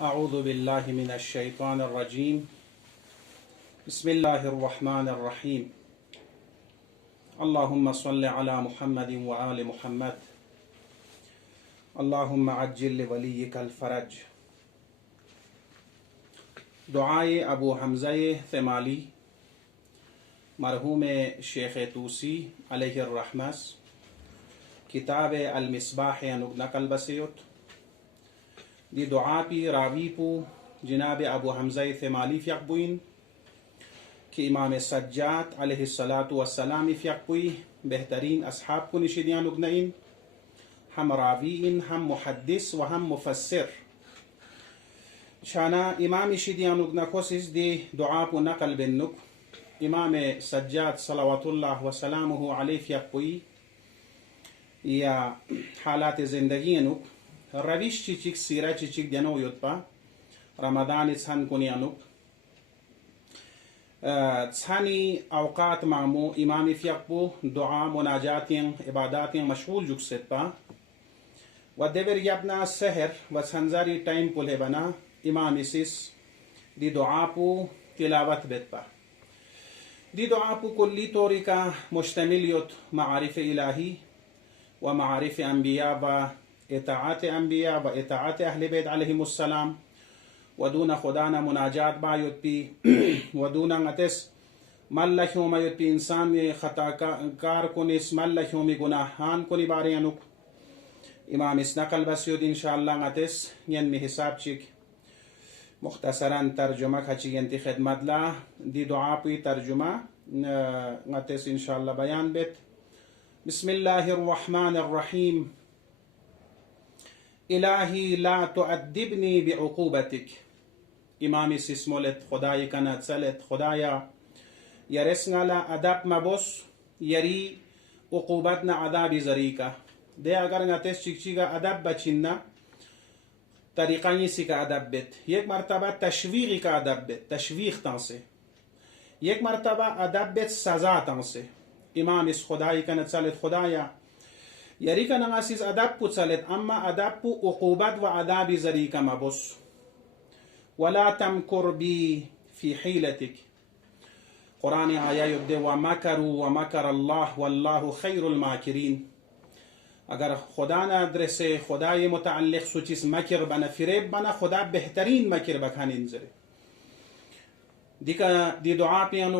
अऊज़ु बिल्लाहि मिनश शैतानिर रजीम। बिस्मिल्लाहिर रहमानिर रहीम। अल्लाहुम्मा सल्लि अला मुहम्मदिन व आलि मुहम्मद। अल्लाहुम्मा अज्जिल लिवलिय्यिकल फरज। दुआए अबू हमज़ा थमाली मरहूम शेख तूसी अलैहिर रहमत किताब अल मिसबाह अनुग नकल बसेयुत दी दुआ पी रावी पू जनाब अबू हमज़ा थमाली फ़यक़बुइन कि इमाम सज्जाद अलैहिस्सलातु वस्सलाम फ़यक़बुई बेहतरीन असहाब को निशिदियान उगनइन हम रावीन हम मुहद्दिस व हम मुफस्सिर शाना इमाम शिदियान उगनकोसिस दी दुआ पू नकल बिन्नुक इमाम सज्जाद सलावतुल्लाह व सलामुहु अलैहि फ़यक़बुई या हालात ज़िंदगी अनुक रविश चिचिक सीरा चिचिक जनो युत्पा रमदान छन कुनी अनुक छानी अवकात मामू इमाम फ़यक़बु दुआ मुनाजातियं इबादातियं मशगूल जुकसेत्पा व देवर यबना सहर व छंजारी टाइम पुले बना इमाम इसिस दी दुआ पू तिलावत बेत्पा दी दुआ पू कुल्ली तौरी का मुश्तमिल युत मारिफ इलाही व मारिफ अंबिया व इताअत अंबिया व इताअत अहले बैत अलैहिमुस्सलाम वदूना खुदाना मुनाजात बा युत्पी वदूना ng'ates mallahuma yutti insan ye khata kar kunis mallahumi gunahan kuni bari anuk imam isnaqal basyud inshallah ng'ates yen mi hisab chik mukhtasaran tarjuma khachi yenti khidmat la di dua pi tarjuma ng'ates inshallah bayan bet bismillahir rahmanir rahim इलाही ला तुअद्दिबनी बिउक़ूबतिक इमाम सिस्मोलेत खुदाई कना चलेत खुदाया यरेस्ंगाला अदब मबोस यरी उक़ूबत ना अदाबी जरीका दे अगर ng'ates चिकचिगा अदब बचिन्ना तरीक़ा यसी का अदब बेत एक मरतबा तशवीक़ी का अदब बेत तशवीक़ तांसे एक मरतबा अदब बेत सज़ा तांसे इमाम इस खुदाई कना चलेत खुदाया यरी का नंगासिस अदब पु चलेत अम्मा अदब पु उक़ूबत व अदाबी जरीका मबुस वला तमकुर बी फी हीलतिक कुरान आया युद्दे व मकरू व मकर अल्लाह वल्लाहु खैरुल माकिरीन अगर खुदा ना अद्रेसे खुदा ये मुतअल्लिक़ सुचिस मकर बना फिरेब बना खुदा बेहतरीन मकर बखान इंजरे दिका दी दुआ पे अनुक